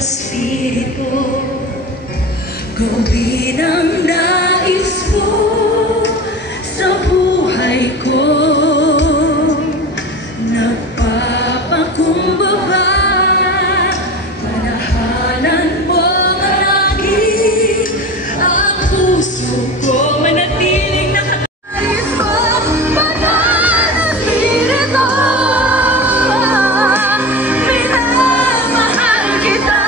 Espiritu, gawin ang nais mo sa buhay ko. Nagpapakumbaba, manahalan mo ang langit, ang puso ko manatiling nakatayos mo, banal na Espiritu. Minamahal kita,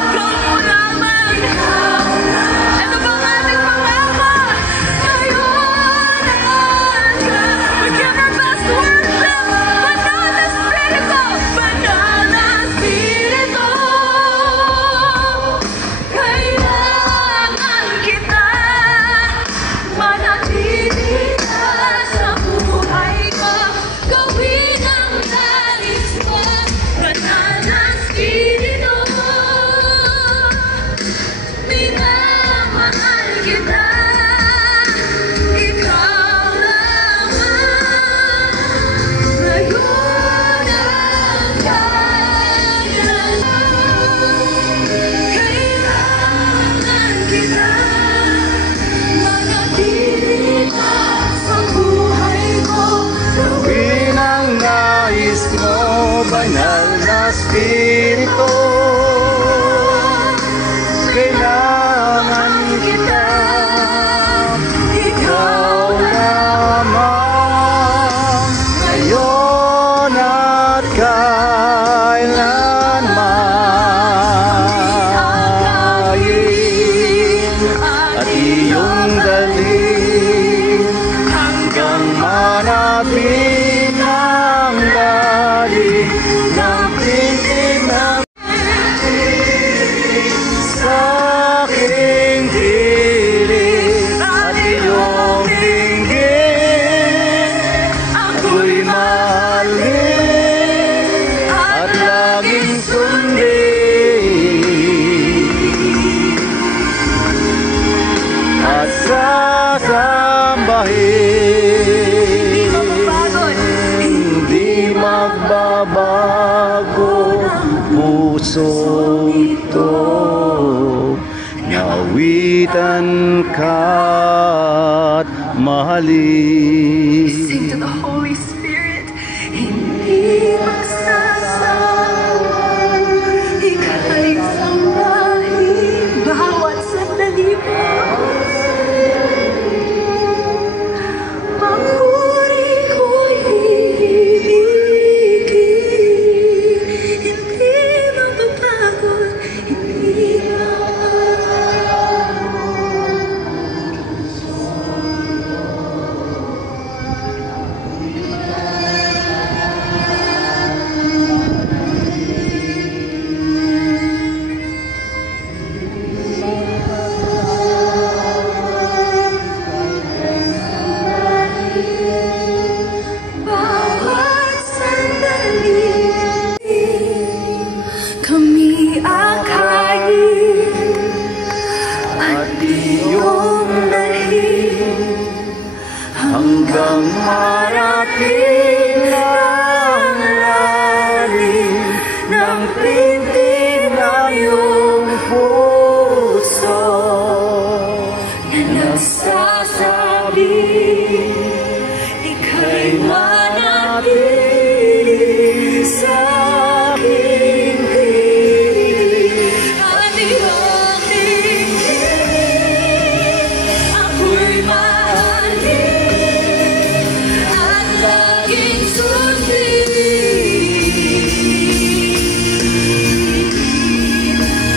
ikaw lamang. Ano bang ating pangako? Ngayon we give our best worship. Banal na Espiritu, banal na Espiritu. Kailangan kita, manatili ka sa buhay ko. Gawin ang nais mo, banal na Espiritu. Minamahal kita, ikaw lamang. Ngayon ang kailangan. Kailangan kita, manatili ka sa buhay ko. Gawin ang nais mo, banal na Espiritu. Kailangan kita, ikaw lamang. Ngayon at kailanman. At iyong dalhin hanggang manapit ang lalim ng pintig ng sa aking piling. At iyong dinggin ako'y mahalin at laging sundin at sasambahin. Hindi magbabago puso ito, nawitan ka't mahalin. Sing to the Holy Spirit, hindi magsasawa, ika'y sambahin bawat sandali mo. Papuri ko'y ibigin, hindi mapapagod, hindi bawat sandali kami akayin at iyong dalhin Hanggang marating ang lalim ng pintig na iyong puso na nagsasabi, ika'y manatili sa aking piling. At iyong dinggin ako'y mahalin at laging sundin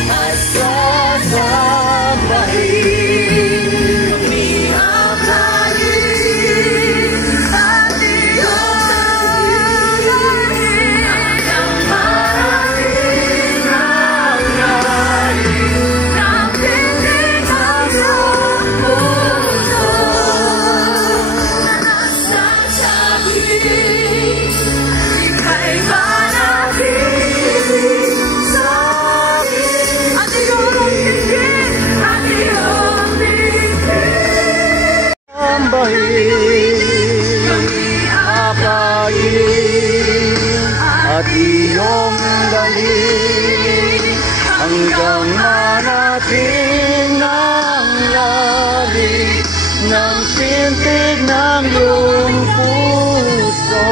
at sasambahin. Kami akayin at iyong dalhin hanggang marating ang lalim ng pintig ng iyong puso na nagsasabi, ika'y manatili sa akin. At iyong dinggin, at iyong dinggin, sambahin, kami akayin at iyong dalhin hanggang marating ang lalim ng pintig ng iyong puso.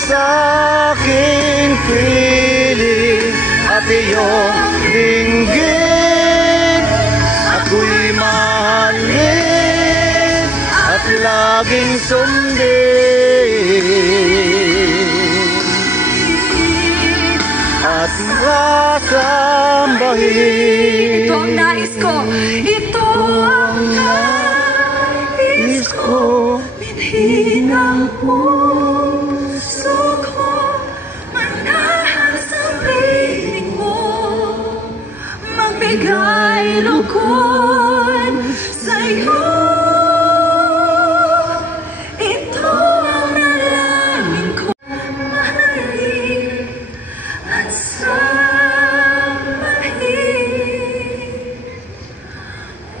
Sa aking piling at iyong dinggin, ako'y mahalin at laging sundin at masambahin. Ito ang nais ko. Ito ang nais ko. Binhi ng puso ko, manahan sa piling mo, magbigay lukod sa'yo. Ito ang nalangin ko, mahalin at samahin,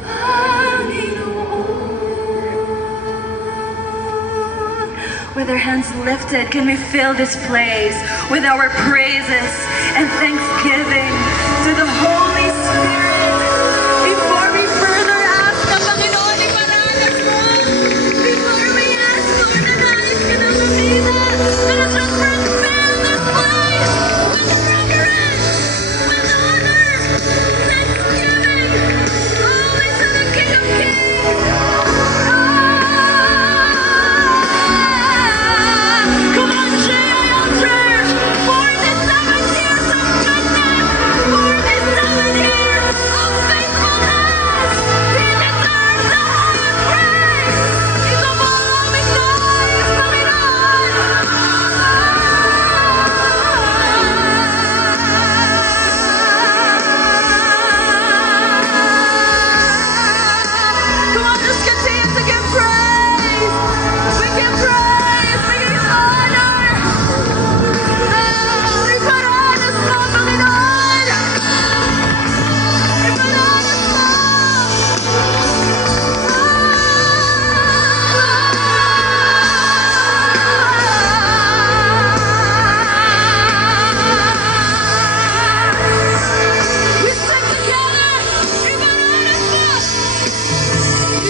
Panginoon. With our hands lifted, can we fill this place with our praises and thanksgiving to the Holy Spirit? Before we further ask the Panginoon iparanas mo, before we ask Lord na nais ka na lumina, let us just fill this place with the reverence, with honor, thanksgiving, always to the King of Kings. Come on, J.I.L. Church, 47 years of goodness, 47 years of faithfulness. He deserves the highest praise. Ito po ang aming nais, Panginoon. Come on, just continue to give praise. We give praise, we give honor. Iparanas mo, Panginoon. Iparanas mo. We sing together. Iparanas mo.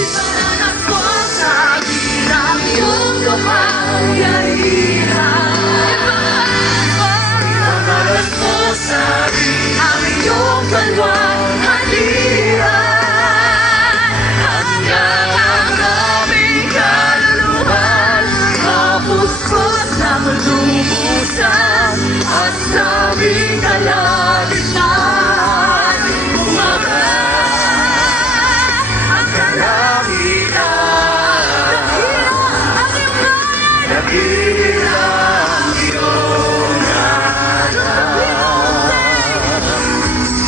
Iparanas mo sa akin ang iyong kapangyarihan. Iparanas mo sa akin ang iyong kalwalhatian. Hanggang ang aming kaluluhan, mapuspos ng lubusan, at sa aming kalagitnaan, bumakas ang kalangitan. Dakila ang iyong ngalan.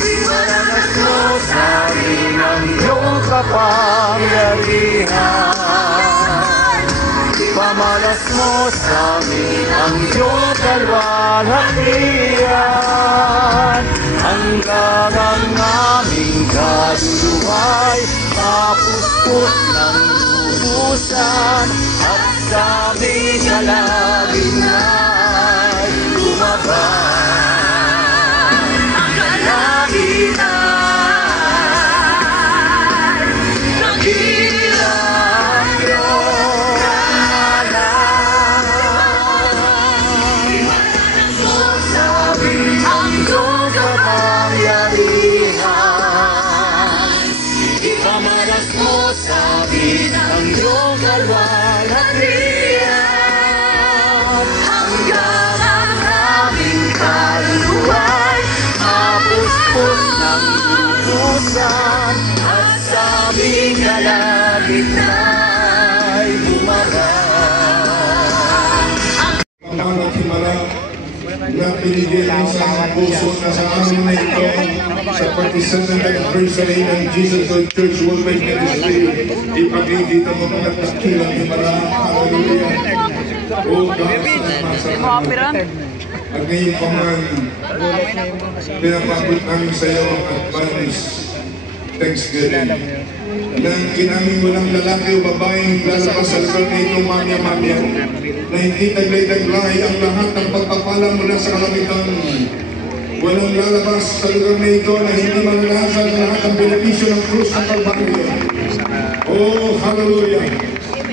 Iparanas mo sa akin ang iyong kapangyarihan. Ipamalas mo sa amin ang iyong kalwalhatian. Hanggang ang aming kaluluwa'y mapuspos ng lubusan, at sa aming kalagitnaan lumabas ang kalangitan. Dakila ang iyong ngalan. Iparanas mo sa amin ang iyong kapangyarihan. Ipamalas mo sa amin ang iyong kalwalhatian. Hanggang ang aming kaluluwa'y mapuspos ng lubusan, at sa aming kalagitna'y bumaba. Ang himala na pinigil ng sa puso na sa araw na ito sa 47th anniversary ng Jesus Lord Church Worldwide Ministry, ipakikita mo mga dakilang himala. Hallelujah. O Diyos, at ngayon pa man, pinapabot namin sa iyo ang advance thanksgiving. ng kinaming walang lalaki o babaeng lalabas sa lugar na ito, mamya-mamya, na hindi taglay-taglay ang lahat ng pagpapala mula sa kalamitan. Walang lalabas sa lugar na ito na hindi manalasa ng lahat ng benepisyo ng krus ng Kalbaryo. Oh, hallelujah!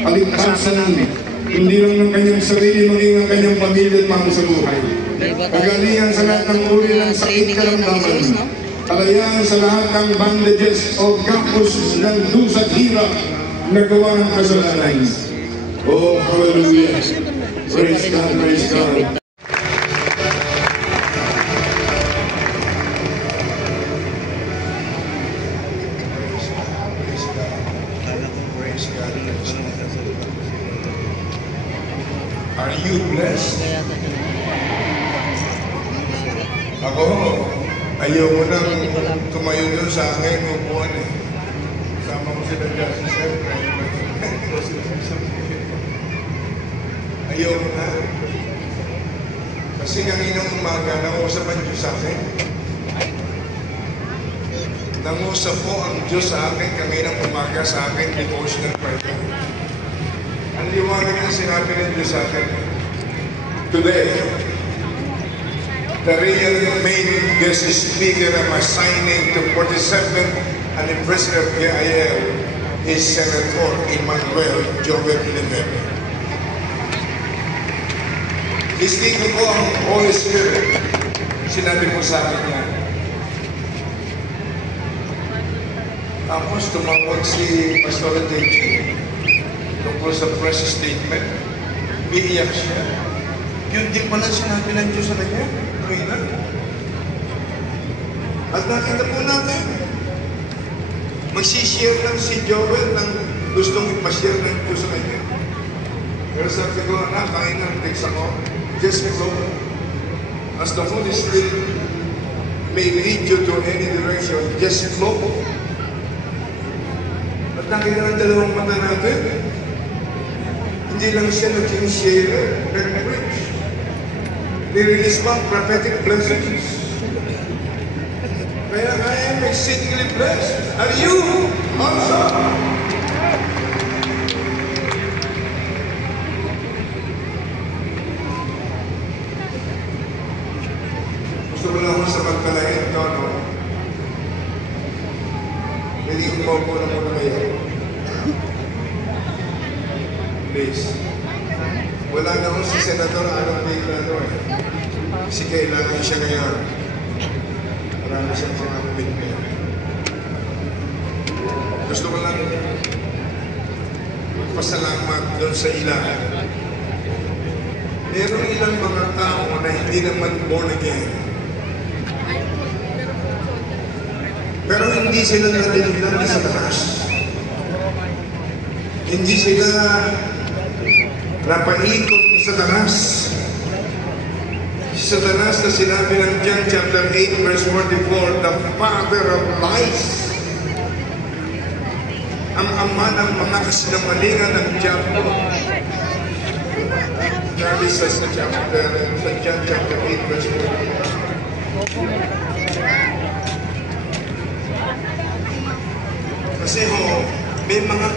Kaligtasan, hindi lang ng kanyang sarili, maging ang kanyang pamilya at mahal sa buhay. Kagalingan sa lahat ng uri ng sakit karamdaman. Kalayaan sa lahat ng bandages o gapos ng dusa at hirap na gawa ng kasalanan. Oh, hallelujah! Praise God, praise God. Are you blessed? Ako, ayaw mo nang tumayo doon sa akin, upuan eh. Sama ko sila dyan sa siyempre. Ayaw mo na. Kasi kanina umaga, nangusap ang Diyos sa akin. Nangusap po ang Diyos sa akin, kanina umaga sa akin, devotional prayer. Ang liwanag na sinabi ng Diyos sa akin, today, the real main guest speaker I'm assigning to 47th anniversary of PIL is Senator Emmanuel Joel Rivera. Istigo ko ang Holy Spirit. Sinabi ko sa akin yan. Tapos tumawag si Pastor Deji tungkol sa press statement. Biiyak siya. Yun din pala sinabi ng Diyos sa kanya. Tuwina. At nakita po natin, magsishare lang si Joel ng gustong ipashare ng Diyos sa kanya. Pero sabi ko, kain ng text ako, just flow. As the Holy Spirit may lead you to any direction, just flow. At nakita ng dalawang mata natin, hindi lang siya naging share, nag-preach. Nirelease pa ang prophetic blessings. Kaya I am exceedingly blessed. Are you also? Gusto mo lang ako sa pagkalahin ito, no? Hindi ko maupo na muna kayo. Please. Wala na akong si Senator Aaron Pegrado eh. Kasi kailangan siya ngayon. Marami siyang mga commitment. Gusto ko lang magpasalamat doon sa ilan. Meron ilang mga tao na hindi naman born again. Pero hindi sila nalililan ni Satanas. Hindi sila napaikot ni Satanas. Si Satanas na sinabi ng John chapter 8 verse 44, the father of lies. Ang ama ng mga kasinungalingan ng diablo. Sabi sa John chapter 8 verse 44. Kasi may mga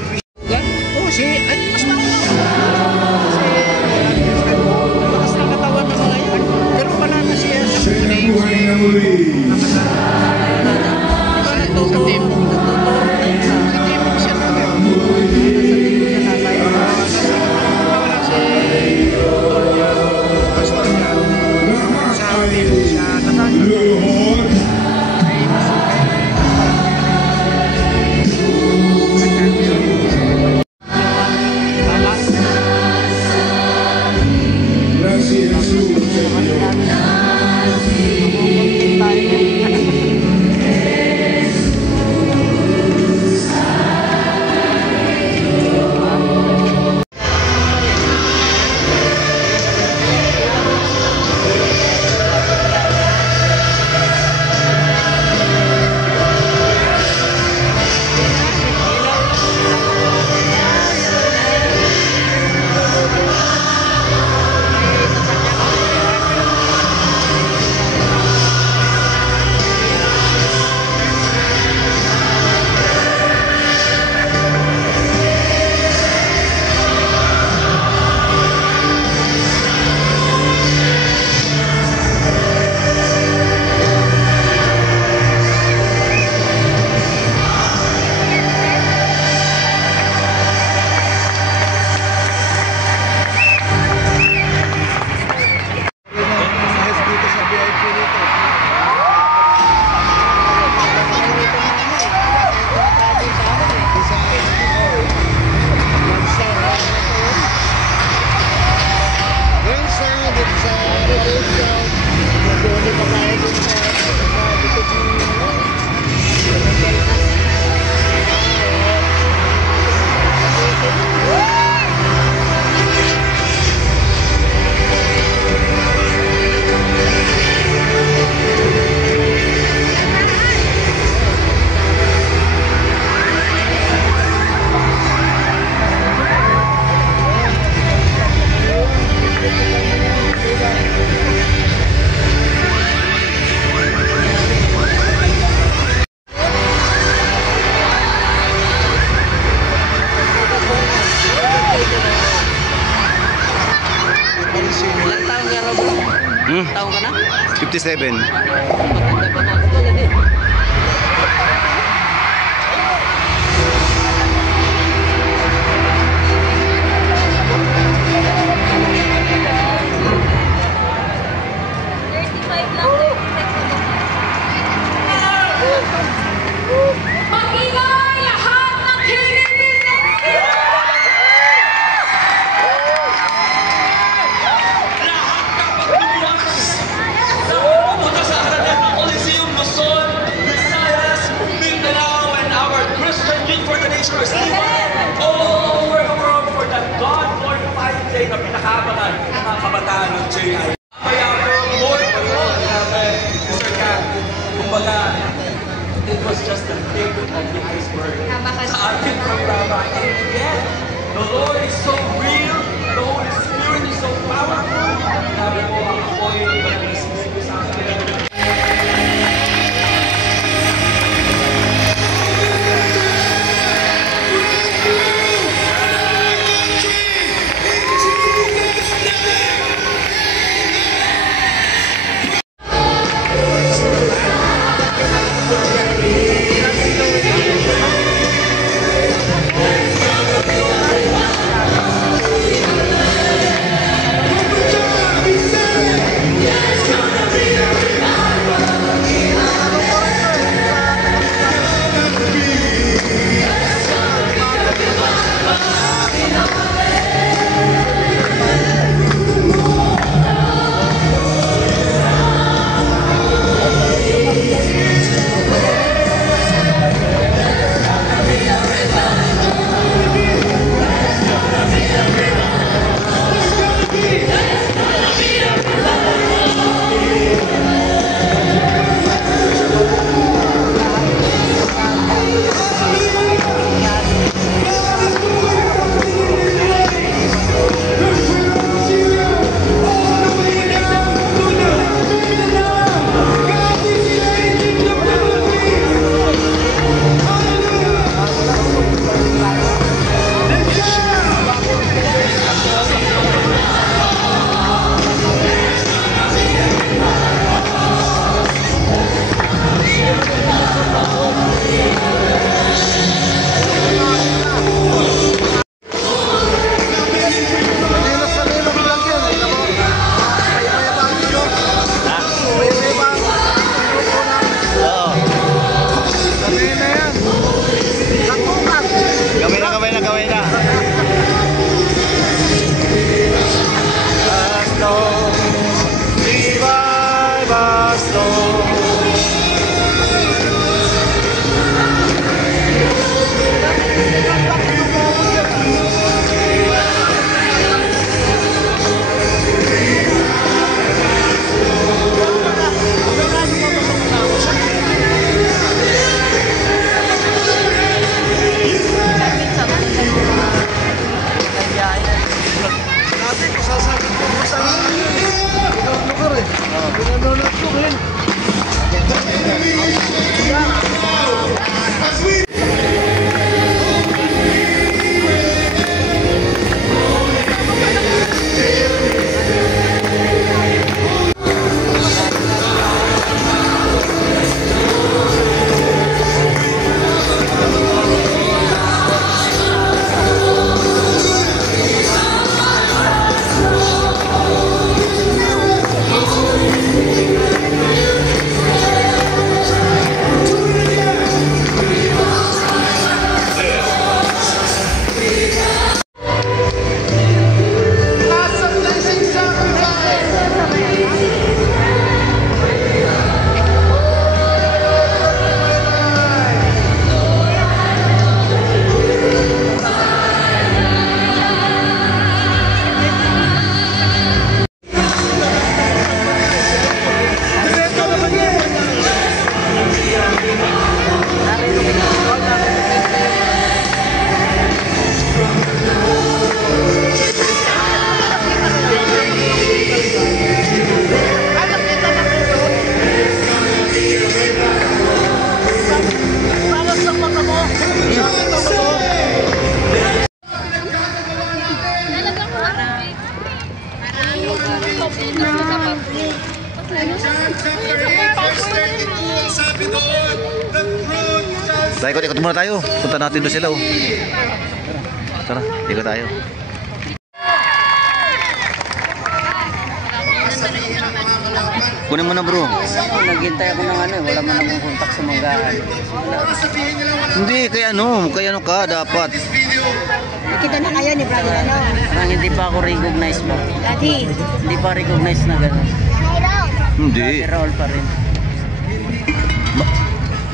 Taon ka na? 57. Matanda pa na ako pala eh. Mag-ingay lahat ng Pumunta sa harapan ng Coliseum Luzon Tara, ikot muna tayo. Punta natin doon sila, oh. Tara, ikot tayo. Kunin mo na, bro. Naghintay ako ng ano, wala man akong kontak sa manggaan. Hindi, kaya ano ka, dapat. Kita na kayo ni brother ano? Parang hindi pa ako recognize mo. Daddy. Hindi pa recognize na gano'n. Hindi. Pero all pa rin.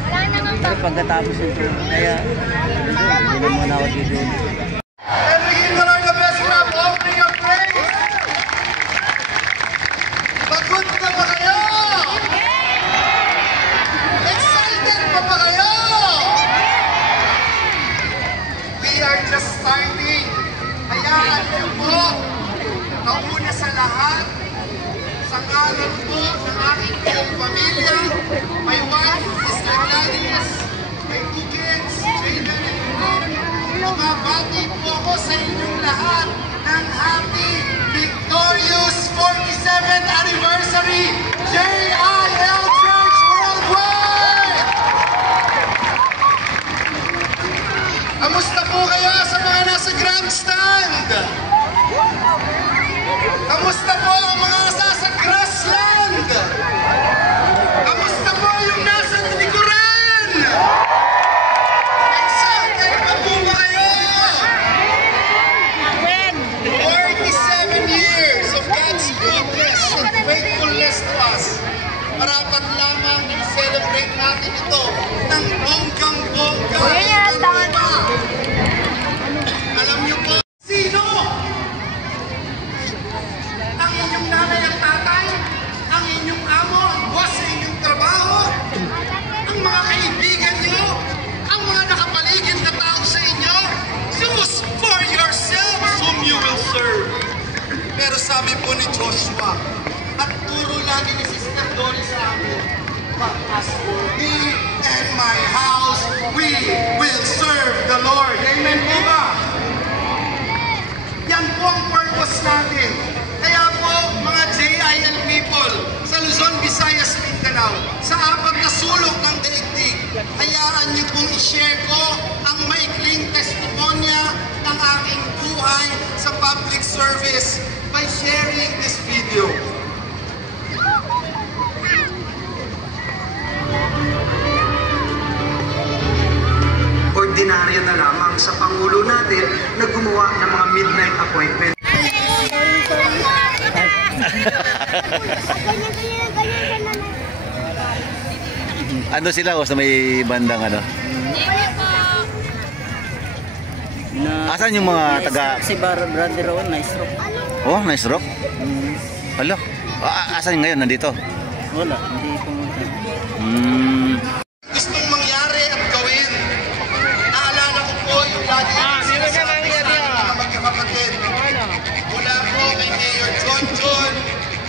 Wala naman Pero pagkatapos nito, kaya hindi na muna ako dito. And we give the Lord the best clap offering of praise. Pagod na ba kayo? Excited pa ba kayo? We are just starting. Hayaan niyo po, nauna sa lahat, sa ngalan po ng aking buong pamilya, my wife, Sister Gladys, my two kids, Jayden and Ron, bumabati po ako sa inyong lahat ng happy, victorious 47th anniversary JIL Church Worldwide! Kamusta po kayo sa mga nasa grandstand? Kamusta po ang mga nasa grassland? Kamusta po yung nasa likuran? Excited pa po ba kayo? 47 years of God's goodness and faithfulness to us. Marapat lamang i-celebrate natin ito ng bonggang-bongga. Alam niyo po, sino? Ang inyong nanay at tatay, ang inyong amo, ang boss sa inyong trabaho, ang mga kaibigan niyo, ang mga nakapaligid na tao sa inyo. Choose for yourselves whom you will serve. Pero sabi po ni Joshua, at turo lagi ni Sister Dory sa amin, but as for me and my house, we will serve the Lord. Amen po ba? Yan po ang purpose natin. Kaya po, mga JIL people sa Luzon, Visayas, Mindanao, sa apat na sulok ng daigdig, hayaan niyo pong i-share ko ang maikling testimonya ng aking buhay sa public service by sharing this video. Ordinaryo na lamang sa Pangulo natin na gumawa ng mga midnight appointment. Ano sila, oh, sa may bandang ano? Asan yung mga taga... Si brother Rowan, na-stroke. Oh, nice rock. Hala. Asan ngayon? Nandito? Wala, hindi pumunta. Gustong mangyari at gawin. Naalala ko po yung lagi sinasabi sa ating mga magkakapatid. Mula po kay Mayor John John,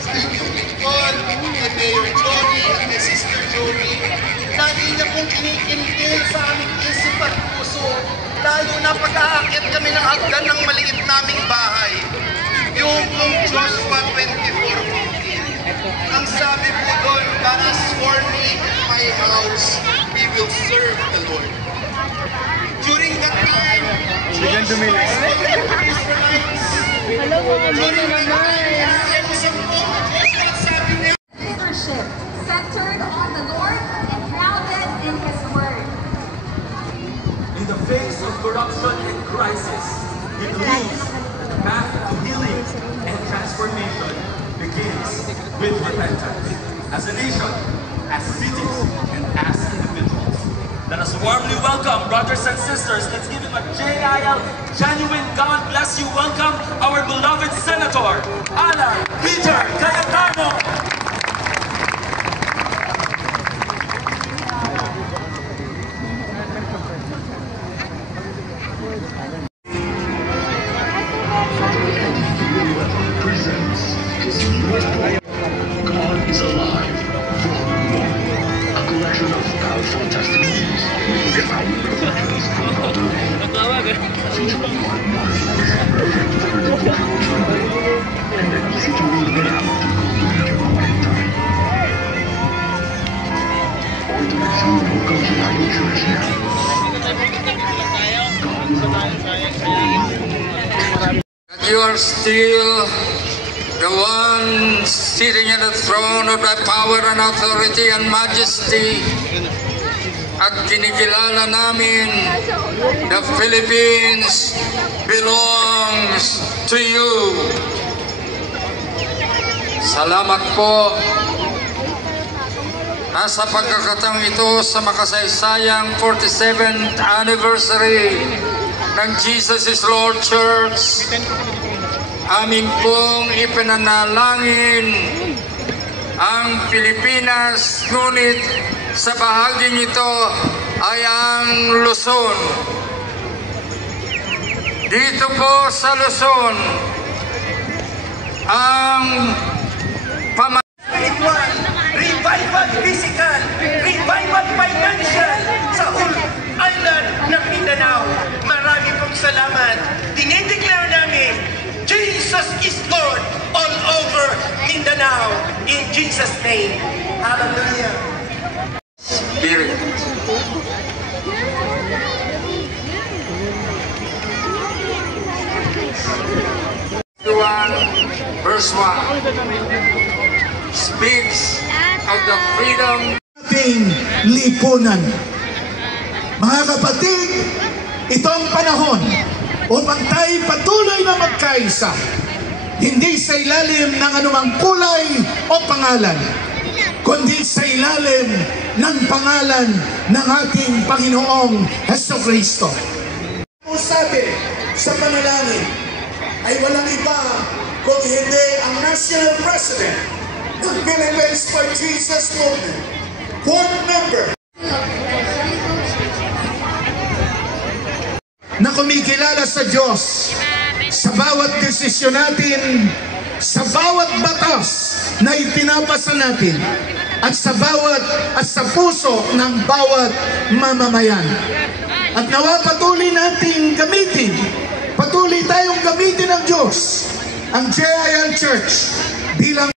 sa inyong lingkod, kay Mayor Johnny at kay Sister Joey. Lagi niya pong kinikintil sa aming isip at puso. Lalo na pag-aakit kami ng hagdan ng maliit naming bahay. Yung pong Joshua 24:15. Ang sabi po doon, but as for me and my house, we will serve the Lord. During that time, Joshua told the Israelites, during that time, Joshua sabi niya, Leadership centered on the Lord and grounded in His Word. In the face of corruption and crisis, he believes that the path to healing and transformation begins with repentance. As a nation, as cities, and as individuals. Let us warmly welcome brothers and sisters. Let's give him a JIL genuine God bless you welcome, our beloved Senator, Alan Peter Cayetano. God is alive. A collection of powerful testimonies divided pictures from Elder featuring one and an easy to read reality of time. With the church now. You are still the one sitting in the throne of thy power and authority and majesty. At kinikilala namin, the Philippines belongs to you. Salamat po. Nasa pagkakataong ito sa makasaysayang 47th anniversary ng Jesus is Lord Church, amin pong ipinanalangin ang Pilipinas, ngunit sa bahaging ito ay ang Luzon. Dito po sa Luzon, ang spiritual, revival physical, revival financial sa whole island ng Mindanao. Marami pong salamat. Dinideclare namin, Jesus is Lord all over Mindanao. In Jesus' name. Hallelujah. Spirit. Verse 1 speaks of the freedom. Ating lipunan. Mga kapatid, ito ang panahon upang tayo patuloy na magkaisa, hindi sa ilalim ng anumang kulay o pangalan, kundi sa ilalim ng pangalan ng ating Panginoong Hesukristo. Ang sabi sa panalangin ay walang iba kung hindi ang National President ng Philippines for Jesus Movement, Board Member, na kumikilala sa Diyos sa bawat desisyon natin, sa bawat batas na ipinapasa natin, at sa puso ng bawat mamamayan. At nawa patuloy nating gamitin, patuloy tayong gamitin ng Diyos, ang JIL Church bilang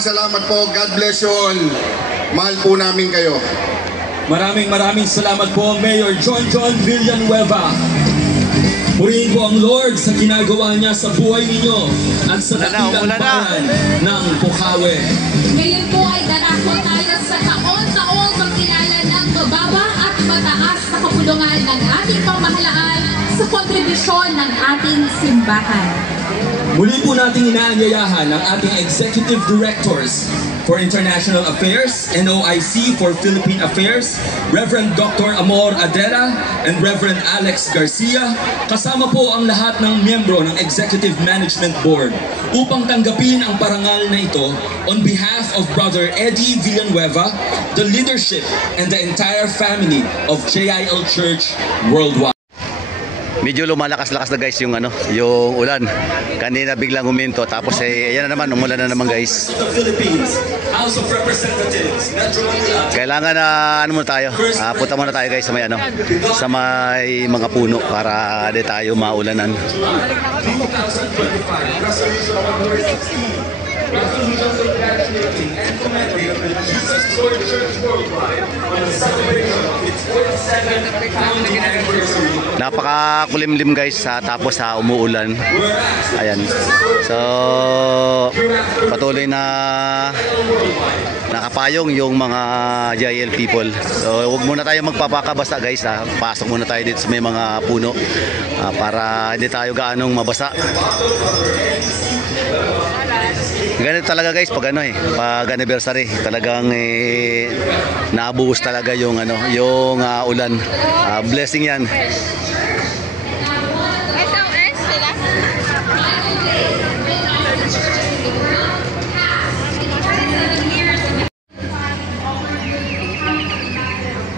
Maraming salamat po. God bless you all. Mahal po namin kayo. Maraming salamat po, Mayor John Villanueva. Purihin po ang Lord sa ginagawa niya sa buhay ninyo at sa dakilang bayan ng Bukawi. Ngayon po ay darako tayo sa taon-taong pagkilala ng mababa at mataas na kapulungan ng ating pamahalaan sa kontribusyon ng ating simbahan. Muli po nating inaanyayahan ang ating executive directors for International Affairs, NOIC for Philippine Affairs, Reverend Dr. Amor Adela, and Reverend Alex Garcia, kasama po ang lahat ng miyembro ng Executive Management Board upang tanggapin ang parangal na ito on behalf of Brother Eddie Villanueva, the leadership, and the entire family of JIL Church Worldwide. Medyo lumalakas-lakas na guys yung yung ulan. Kanina biglang huminto tapos ayan na naman, umulan na naman guys. Kailangan na muna tayo. Punta muna tayo guys sa may sa may mga puno para di tayo maulanan. Resolution congratulating and commending Jesus Lord Church Worldwide on the celebration of its 47th founding anniversary. Napakakulimlim guys tapos umuulan. Ayan. So patuloy na nakapayong yung mga JIL people. So huwag muna tayo magpapakabasa guys. Pasok muna tayo dito sa may mga puno para hindi tayo gaanong mabasa. Ganito talaga guys pag pag anniversary talagang nabuhos talaga yung yung ulan. Blessing yan.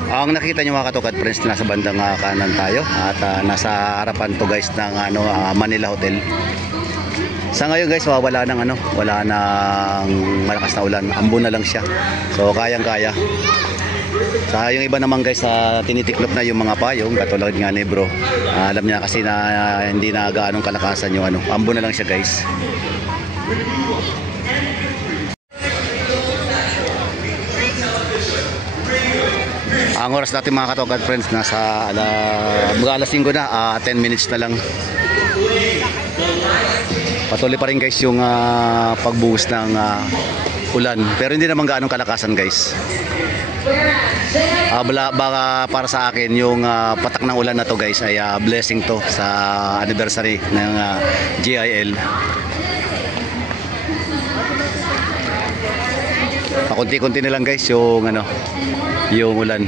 Ang nakita nyo mga katokad friends, nasa bandang kanan tayo at nasa harapan to guys ng Manila Hotel. Sa ngayon guys, wala nang wala nang malakas na ulan. Ambon na lang siya. So kayang-kaya. Sa yung iba naman guys, tinitiklop na yung mga payong katulad nga ni bro. Alam niya kasi na hindi na gaanong kalakasan yung ambon na lang siya guys. Ang oras natin mga katokad friends, nasa alas 5 na, 10 minutes na lang. Patuloy pa rin guys yung pagbuhos ng ulan, pero hindi naman gaanong kalakasan guys. Baka para sa akin yung patak ng ulan na to guys ay blessing to sa anniversary ng JIL. Pakunti-kunti na lang guys yung yung ulan.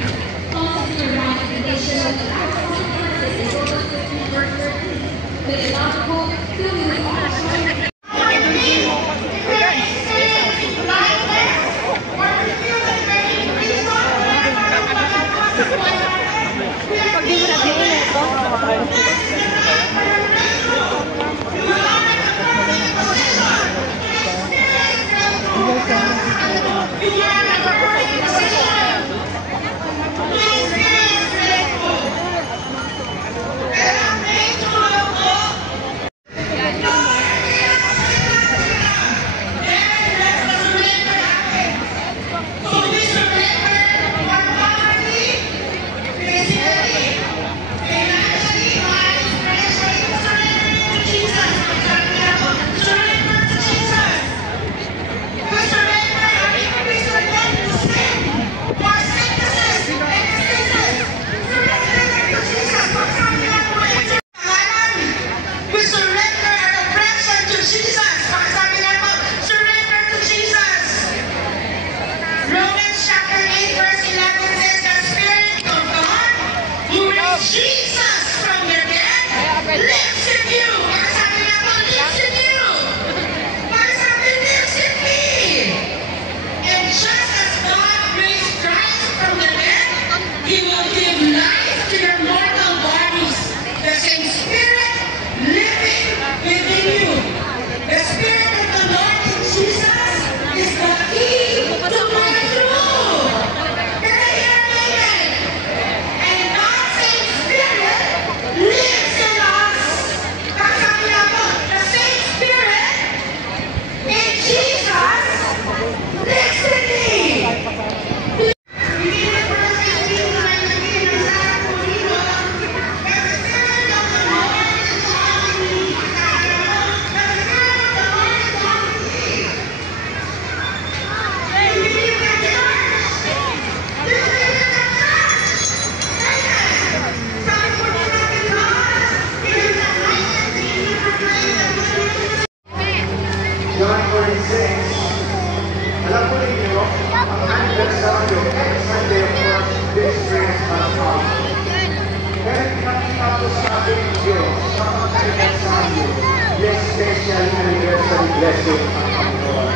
special anniversary blessing ang Panginoon.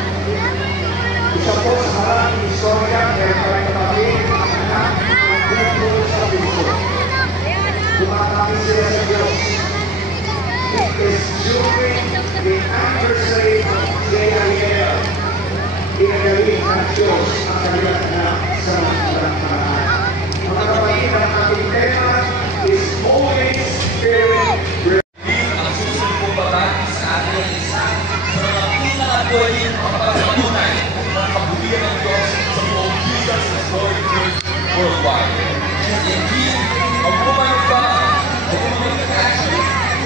Isa po sa maraming istorya, meron pa rin kami ang anak ng buong sa puso. Kumakami sila sa Diyos. It is during the anniversary of JIL. Pinagaling ng Diyos ang kanilang anak sa mga paraan. Mga kapatid, ang ating tema is always bearing grace. Ang susunod po ba sa ating isa sa mga pinakapwedeng makapatunay ng kabuhian ng Diyos sa buong Jesus Restored Church worldwide. And indeed, ang pumayagpaan, ang pumayagpaan,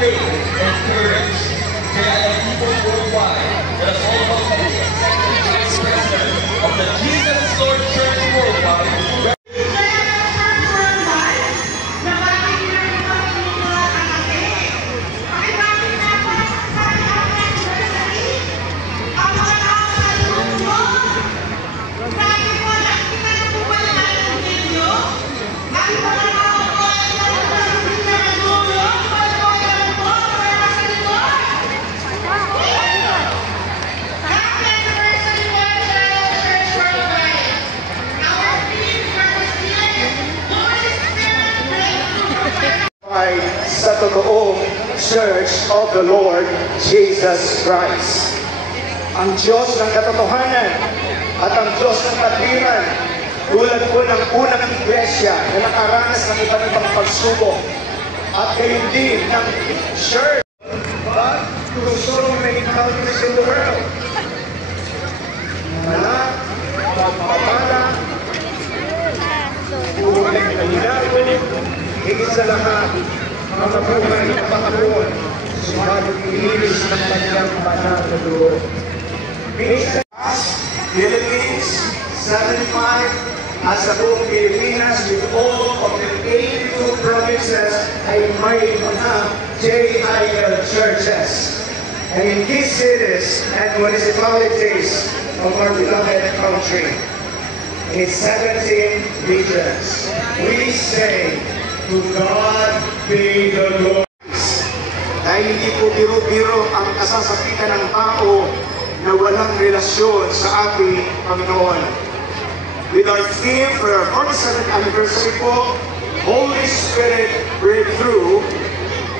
faith and courage. Kaya ang people worldwide that is all about the expression of the Jesus Restored Church worldwide. Sa totoong Church of the Lord Jesus Christ. Ang Diyos ng katotohanan at ang Diyos ng katwiran, tulad po ng unang iglesia na nakaranas ng iba't ibang pagsubok at gayon din ng church, but to so many countries in the world. Malak, pagpapala, ulit na ginagawa, higit sa lahat, mga buhay na Panginoon, sumagot inilis ng kanyang banal na dugo. Philippines, 75, at sa buong Pilipinas, with all of the 82 provinces, ay may mga JIL churches. And in these cities and municipalities of our beloved country, in 17 regions, we say, to God be the glory. Dahil hindi po biro-biro ang kasasakitan ng tao na walang relasyon sa ating Panginoon. With our theme for our 47th anniversary po, Holy Spirit Breakthrough,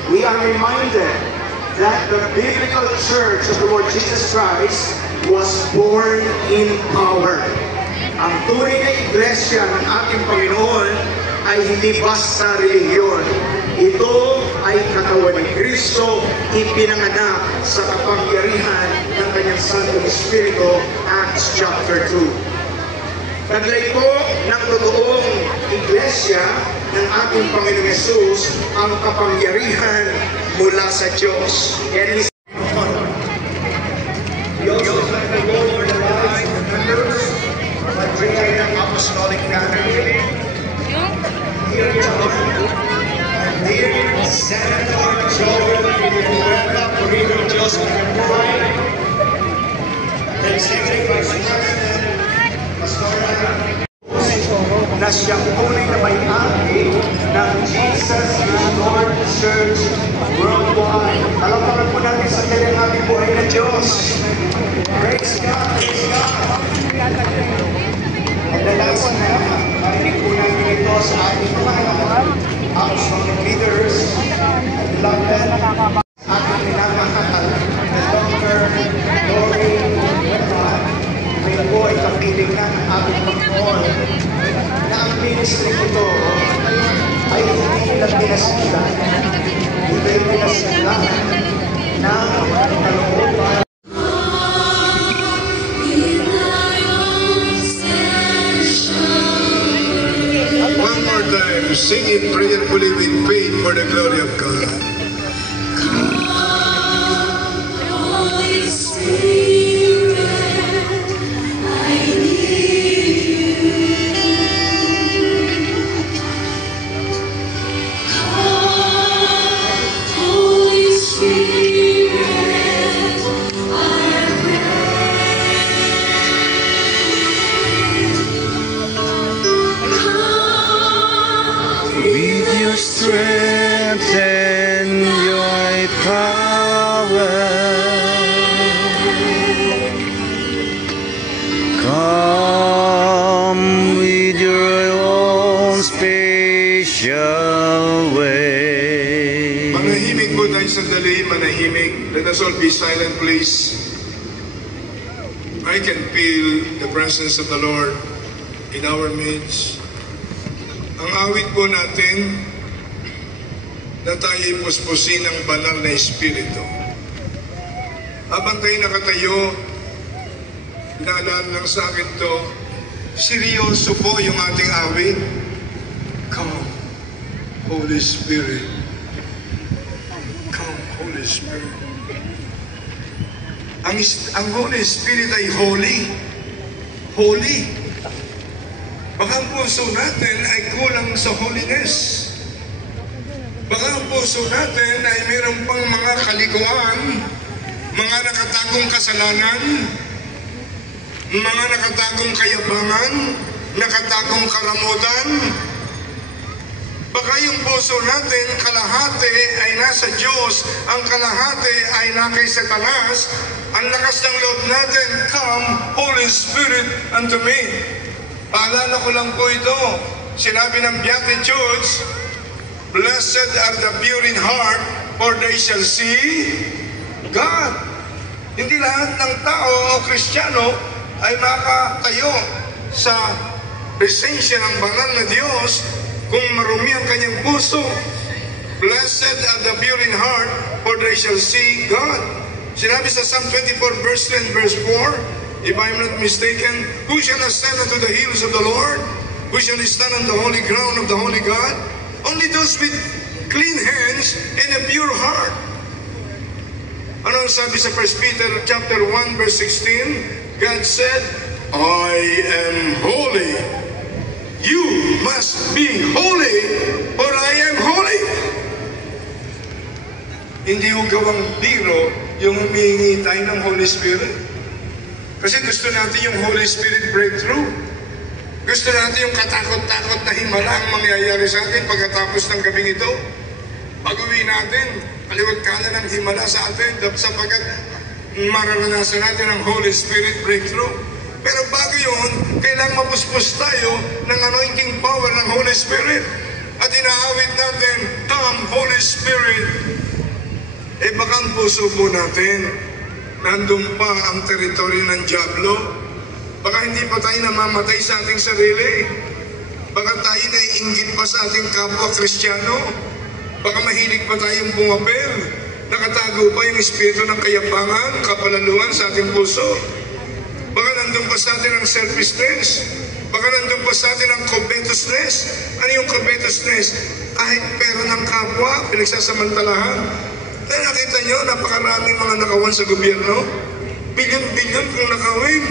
we are reminded that the biblical church of the Lord Jesus Christ was born in power. Ang tunay na iglesia ng ating Panginoon ay hindi basta relihiyon. Ito ay katawan ni Kristo, ipinanganak sa kapangyarihan ng kanyang Santong Espiritu, Acts chapter 2. Taglay po ng totoong iglesia ng ating Panginoong Yesus ang kapangyarihan mula sa Diyos. And we also thank the Lord for the lives and members of the JIL Apostolic Family. Dear Senator Joel Villanueva, Purito Diyos ang buhay, the Executive Vice President, na siyang tunay na may-ari ng Jesus Restored Church worldwide. Alapakan po natin sa kanyang aming buhay na Diyos. Praise God! Praise God! And the last na, marinig po natin ito sa ating mga apostolic leaders at beloved ating minamahal na Dr. Lori Bernard. May po ay kapiling na ng ating Panginoon na ang ministry ito ay hindi nila pinasimulan. Hindi pinasimulan ng kalooban. One more time, sing it prayerfully with faith for the glory of God. Manahimik po tayo sandali, manahimik. Let us all be silent, please. I can feel the presence of the Lord in our midst. Ang awit po natin na tayo'y puspusin ng banal na Espiritu. Habang tayo nakatayo, naalala lang sa akin to, seryoso po yung ating awit. Come, Holy Spirit. Come, Holy Spirit. Ang Holy Spirit ay holy. Holy. Baka ang puso natin ay kulang sa holiness. Baka ang puso natin ay mayroon pang mga kalikuan, mga nakatagong kasalanan, mga nakatagong kayabangan, nakatagong karamutan. Baka yung puso natin, kalahati ay nasa Diyos, ang kalahati ay nakay Satanas. Ang lakas ng loob natin, come, Holy Spirit, unto me. Paalala ko lang po ito, sinabi ng Beatitudes, blessed are the pure in heart, for they shall see God. Hindi lahat ng tao o Kristiyano ay makatayo sa presensya ng banal na Diyos kung marumi ang kanyang puso. Blessed are the pure in heart, for they shall see God. Sinabi sa Psalm 24 verse 10 verse 4, if I am not mistaken, who shall ascend unto the hills of the Lord? Who shall stand on the holy ground of the holy God? Only those with clean hands and a pure heart. Ano ang sabi sa 1 Peter chapter 1 verse 16? God said, I am holy. You must be holy, for I am holy. Hindi ho gawang biro yung humihingi tayo ng Holy Spirit. Kasi gusto natin yung Holy Spirit breakthrough. Gusto natin yung katakot-takot na himala ang mangyayari sa atin pagkatapos ng gabing ito. Pag-uwi natin, kaliwat kanan ng himala sa atin sapagkat mararanasan natin ang Holy Spirit breakthrough. Pero bago yun, kailangang mapuspos tayo ng anointing power ng Holy Spirit. At inaawit natin, come Holy Spirit. Eh baka ang puso po natin, nandun pa ang teritoryo ng Diablo. Baka hindi pa tayo namamatay sa ating sarili. Baka tayo naiinggit pa sa ating kapwa Kristiyano. Baka mahilig pa tayong bumapel. Nakatago pa yung espiritu ng kayabangan, kapalaluan sa ating puso. Baka nandun pa sa atin ang selfishness. Baka nandun pa sa atin ang covetousness. Ano yung covetousness? Kahit pera ng kapwa, pinagsasamantalahan. Kaya nakita nyo, napakaraming mga nakawan sa gobyerno. Bilyon-bilyon kung nakawin.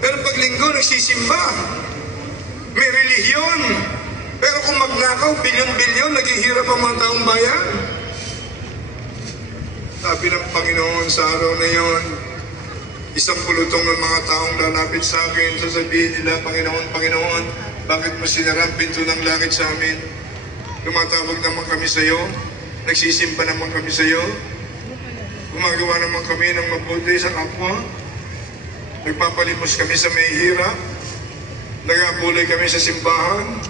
Pero pag linggo, nagsisimba. May relihiyon. Pero kung magnakaw, bilyon-bilyon, naghihirap ang mga taong bayan. Sabi ng Panginoon sa araw na yon, isang pulutong ng mga taong lalapit sa akin, sasabihin nila, Panginoon, Panginoon, bakit mo sinara ang pinto ng langit sa amin? Tumatawag naman kami sa iyo, nagsisimba naman kami sa iyo, gumagawa naman kami ng mabuti sa kapwa, nagpapalimos kami sa may hirap, nag-aapulay kami sa simbahan,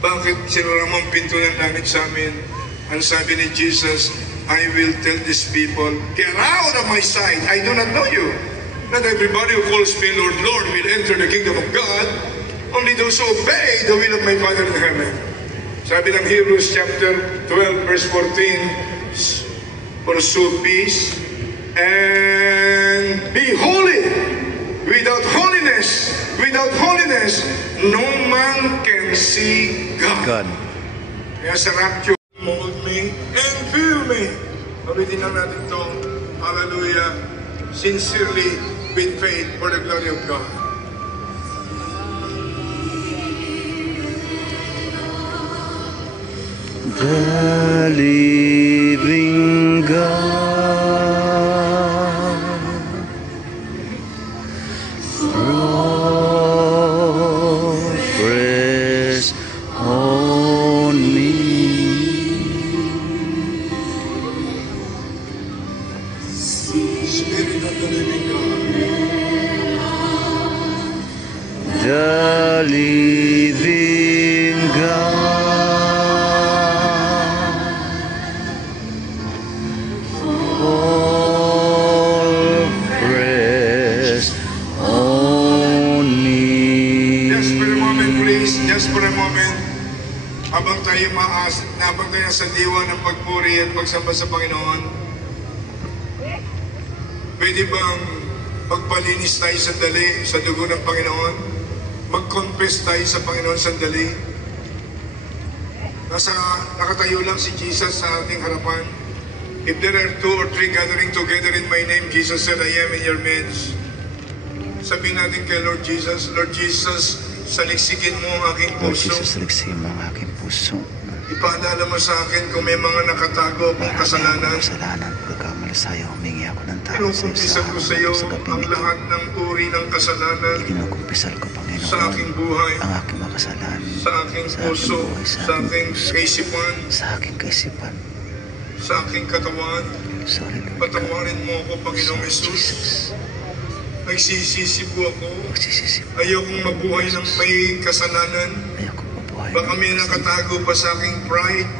bakit sinara mo ang pinto ng langit sa amin? Ang sabi ni Jesus, I will tell these people, get out of my sight, I do not know you. Not everybody who calls me Lord, Lord will enter the kingdom of God. Only those who obey the will of my Father in heaven. Sabi ng Hebrews chapter 12 verse 14, pursue peace and be holy. Without holiness, no man can see God. Kaya sa rapture, mold me and fill me. Ulitin lang natin ito. Hallelujah. Sincerely, with faith for the glory of God. The living God, Lord, press on me. Spirit of the living God. The living God, habang tayo sa diwa ng pagpuri at pagsamba sa Panginoon, pwede bang magpalinis tayo sandali sa dugo ng Panginoon? Mag-confess tayo sa Panginoon sandali? Nakatayo lang si Jesus sa ating harapan. If there are 2 or 3 gathering together in my name, Jesus said, I am in your midst. Sabihin natin kay Lord Jesus, Lord Jesus, saliksikin mo ang aking Lord puso. Jesus, saliksikin mo ang aking puso. Ipaalala mo sa akin kung may mga nakatago akong kasalanan. Kasalanan, pagkakamali sa'yo, humingi ako ng tawad sa'yo Kinukumpisan ko sa iyo ang lahat ng uri ng kasalanan Kinukumpisal ko, Panginoon, sa aking buhay, ang aking mga kasalanan, sa aking puso, sa aking kaisipan, sa aking kaisipan. sa aking katawan. Sorry, Lord. Patawarin mo ako, Panginoong Sorry, Jesus. Jesus. Nagsisisi po ako. Magsisisi po. Ayaw kong mabuhay ng may kasalanan. Ayoko mabuhay. Baka may nakatago pa sa aking pride.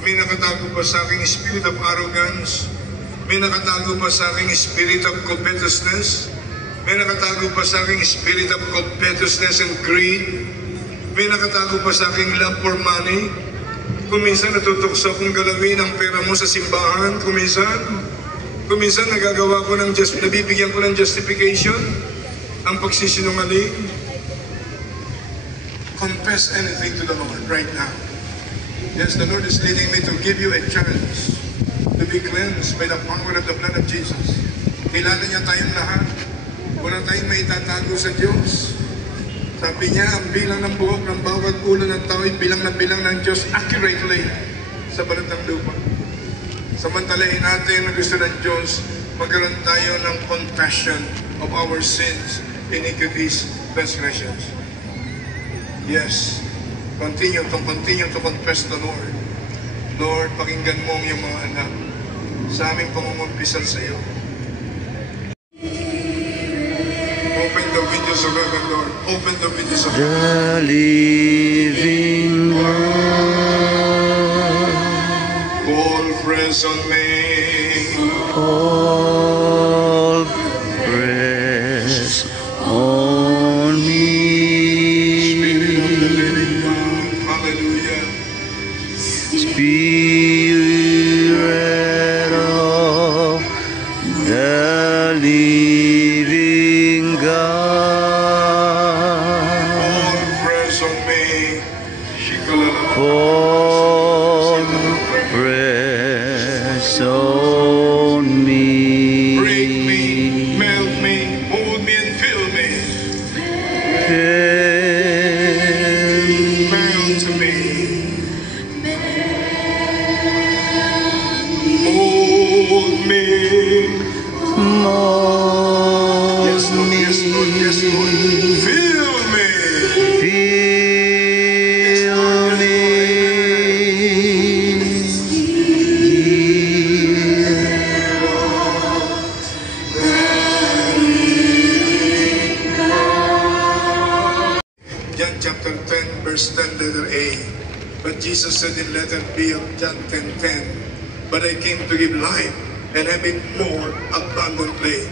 May nakatago pa sa aking spirit of arrogance. May nakatago pa sa aking spirit of covetousness. May nakatago pa sa aking spirit of covetousness and greed. May nakatago pa sa aking love for money. Kung minsan natutokso akong galawin ang pera mo sa simbahan. Kung minsan nagagawa ko nabibigyan ko ng justification ang pagsisinungaling. Confess anything to the Lord right now. Yes, the Lord is leading me to give you a chance to be cleansed by the power of the blood of Jesus. Kilala niya tayong lahat. Wala tayong may tatago sa Diyos. Sabi niya, ang bilang ng buhok ng bawat ulo ng tao ay bilang ng Diyos accurately sa balat ng lupa. Samantalahin natin ang gusto ng Diyos, magkaroon tayo ng confession of our sins, iniquities, transgressions. Yes, continue to confess the Lord. Lord, pakinggan mo ang iyong mga anak sa aming pangungumpisal sa iyo. Open the windows of heaven, Lord. Open the windows of heaven. The living God, Fall fresh on me. fall fresh on me. Hallelujah. Spirit of the living God, Fall fresh on me. fall fresh on me. Break me, melt me, mold me and fill me. Melt me. Mold me. Yes, Lord, yes, Lord, yes, Lord. Fill me. Fill me. John chapter 10, verse 10, letter A. But Jesus said in letter B of John 10:10, but I came to give life and have it more abundantly.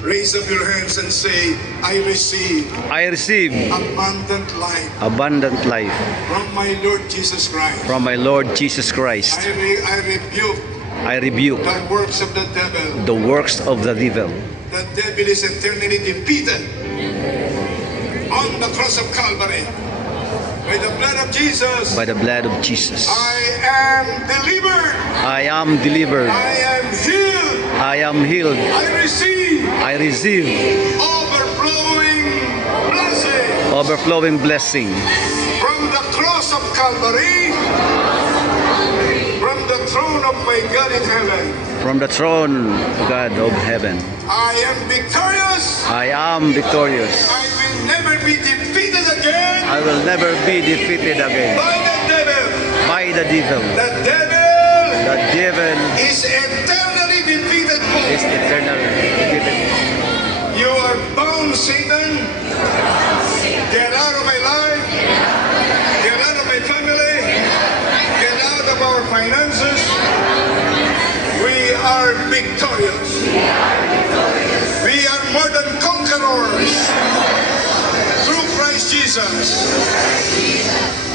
Raise up your hands and say, I receive I receive abundant life abundant life from my Lord Jesus Christ. from my Lord Jesus Christ. I rebuke I rebuke the works of the devil. the works of the devil. The devil is eternally defeated on the cross of Calvary. By the blood of Jesus, By the blood of Jesus, I am delivered. I am delivered. I am healed. I am healed. I receive Overflowing blessing from the cross of Calvary, from the throne of my God in heaven. from the throne of God of heaven. I am victorious. I am victorious. I will never be defeated again I will never be defeated again by the devil. by the devil. The devil The devil is eternally defeated. is eternally defeated. You are bound, Satan. Get out of my life. Get out of my family. Get out of our finances. We are victorious. We are more than conquerors through Christ Jesus.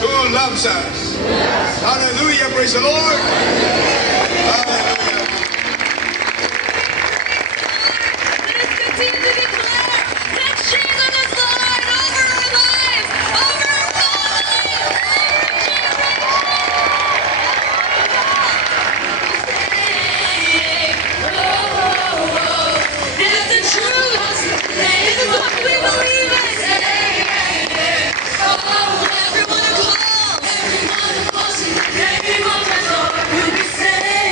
who loves us. Hallelujah, praise the Lord. Hallelujah. Let us continue to declare that Jesus is Lord over our lives, over our family, over our generation. It's the truth. This is what we believe in. Everyone calls. Everyone calls. Everyone calls. Will be saved.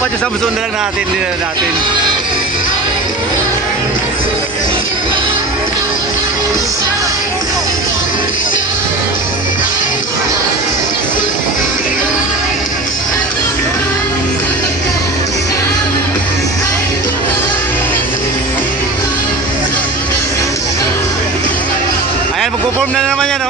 dapat yung Samson na lang natin, nila natin. Ayan, magpo-form na naman yan, oh.